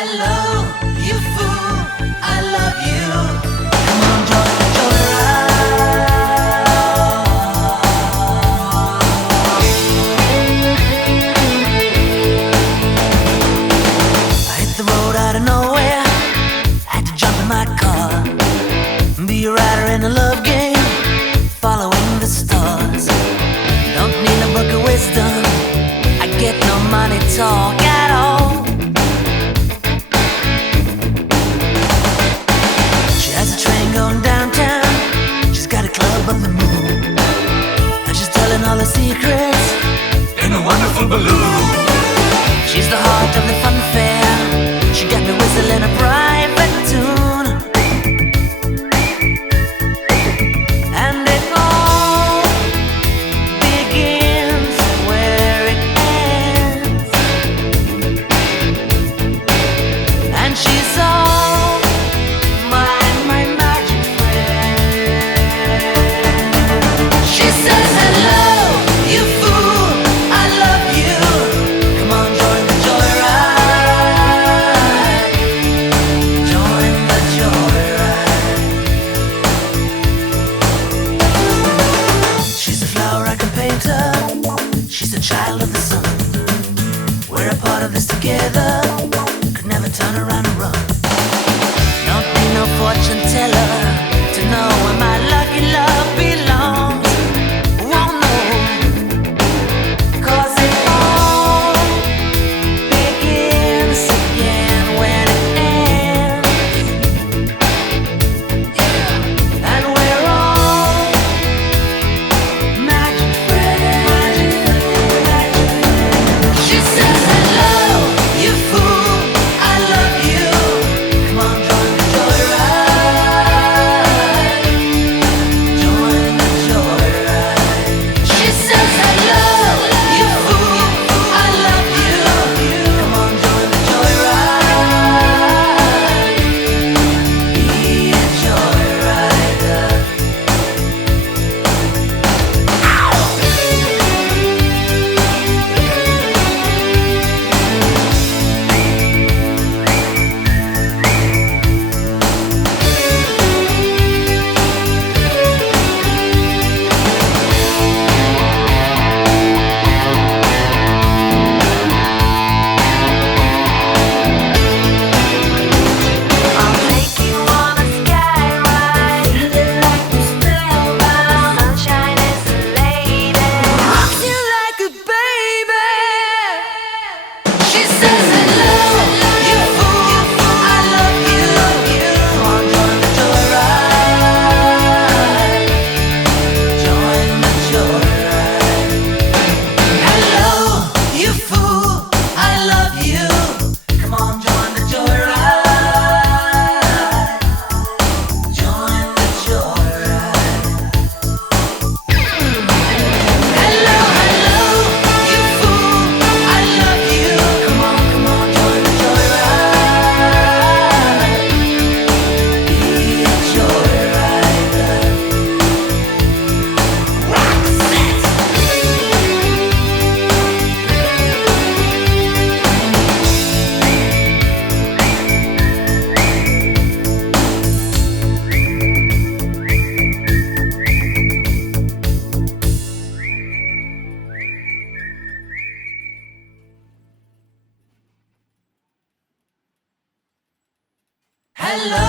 Hello, you fool, I love you. Come on, join the joyride. I hit the road out of nowhere, had to jump in my car, be a rider in a love game, following the stars. Don't need a book of wisdom, I get no money talk at all. Going downtown, she's got a club on the moon, and she's telling all her secrets in a wonderful balloon. She's the heart of the fun fair, she got me whistling a private tune, and it all begins where it ends, and she's all she's a child of the sun. We're a part of this together. Could never turn around and run. Don't need no fortune teller to know where my lucky love belongs. Won't know, 'cause it all begins again when it ends. Yeah. And we're all magic friends. She says, hello, you fool, I love you. Come on, join the joyride. Join the joyride. She says, hello, you fool, I love you. Come on, join the joyride. Be a joyrider. I'll take you on a sky ride, feeling like you're spellbound. Sunshine is a lady, rocks you like a baby. She says, hello, you fool, I love you. Come on, join the joyride. Join the joyride. Hello, you fool, I love you. Come on, join the joyride. Join the joyride. Hello, hello, you fool, I love you. Come on, join the joyride. Be a joyrider. Roxette. Hello,